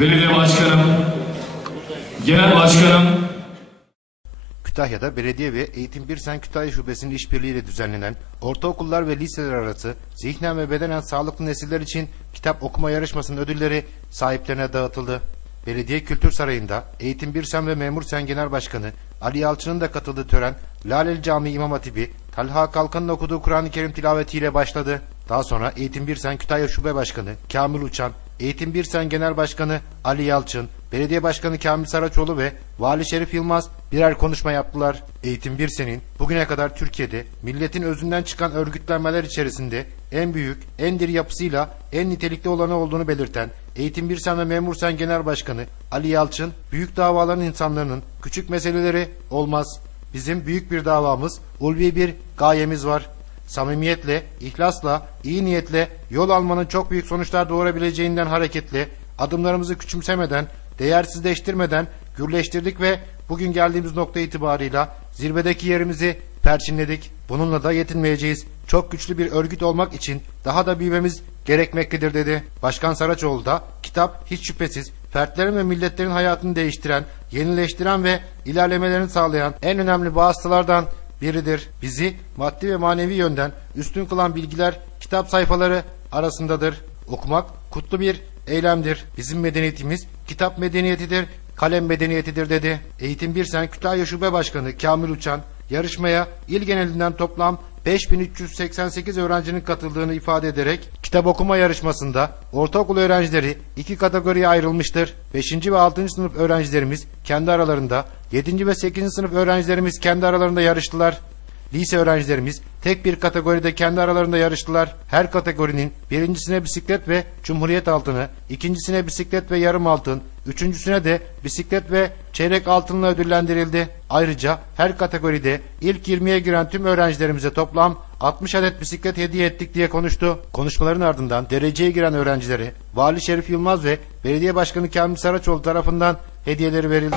Belediye Başkanım, Genel Başkanım, Kütahya'da belediye ve Eğitim Birsen Kütahya Şubesi'nin işbirliğiyle düzenlenen ortaokullar ve liseler arası zihnen ve bedenen sağlıklı nesiller için kitap okuma yarışmasının ödülleri sahiplerine dağıtıldı. Belediye Kültür Sarayı'nda Eğitim Birsen ve Memur Sen Genel Başkanı Ali Yalçın'ın da katıldığı tören Laleli Camii İmam Hatibi Talha Kalkan'ın okuduğu Kur'an-ı Kerim tilavetiyle başladı. Daha sonra Eğitim Birsen Kütahya Şube Başkanı Kamil Uçan, Eğitim Birsen Genel Başkanı Ali Yalçın, Belediye Başkanı Kamil Saraçoğlu ve Vali Şerif Yılmaz birer konuşma yaptılar. Eğitim Birsen'in bugüne kadar Türkiye'de milletin özünden çıkan örgütlenmeler içerisinde en büyük, en diri yapısıyla en nitelikli olanı olduğunu belirten Eğitim Birsen ve Memur Sen Genel Başkanı Ali Yalçın, büyük davaların insanların küçük meseleleri olmaz. Bizim büyük bir davamız, ulvi bir gayemiz var. Samimiyetle, ihlasla, iyi niyetle yol almanın çok büyük sonuçlar doğurabileceğinden hareketle adımlarımızı küçümsemeden, değersizleştirmeden gürleştirdik ve bugün geldiğimiz nokta itibarıyla zirvedeki yerimizi perçinledik. Bununla da yetinmeyeceğiz. Çok güçlü bir örgüt olmak için daha da büyümemiz gerekmektedir dedi. Başkan Saraçoğlu da kitap hiç şüphesiz fertlerin ve milletlerin hayatını değiştiren, yenileştiren ve ilerlemelerini sağlayan en önemli vasıtalardan biridir. Bizi maddi ve manevi yönden üstün kılan bilgiler kitap sayfaları arasındadır. Okumak kutlu bir eylemdir. Bizim medeniyetimiz kitap medeniyetidir, kalem medeniyetidir dedi. Eğitim Birsen Kütahya Şube Başkanı Kamil Uçan yarışmaya il genelinden toplam 5388 öğrencinin katıldığını ifade ederek kitap okuma yarışmasında ortaokul öğrencileri iki kategoriye ayrılmıştır. 5. ve 6. sınıf öğrencilerimiz kendi aralarında, 7. ve 8. sınıf öğrencilerimiz kendi aralarında yarıştılar. Lise öğrencilerimiz tek bir kategoride kendi aralarında yarıştılar. Her kategorinin birincisine bisiklet ve cumhuriyet altını, ikincisine bisiklet ve yarım altın, üçüncüsüne de bisiklet ve çeyrek altınla ödüllendirildi. Ayrıca her kategoride ilk 20'ye giren tüm öğrencilerimize toplam 60 adet bisiklet hediye ettik diye konuştu. Konuşmaların ardından dereceye giren öğrencilere Vali Şerif Yılmaz ve Belediye Başkanı Kamil Saraçoğlu tarafından hediyeleri verildi.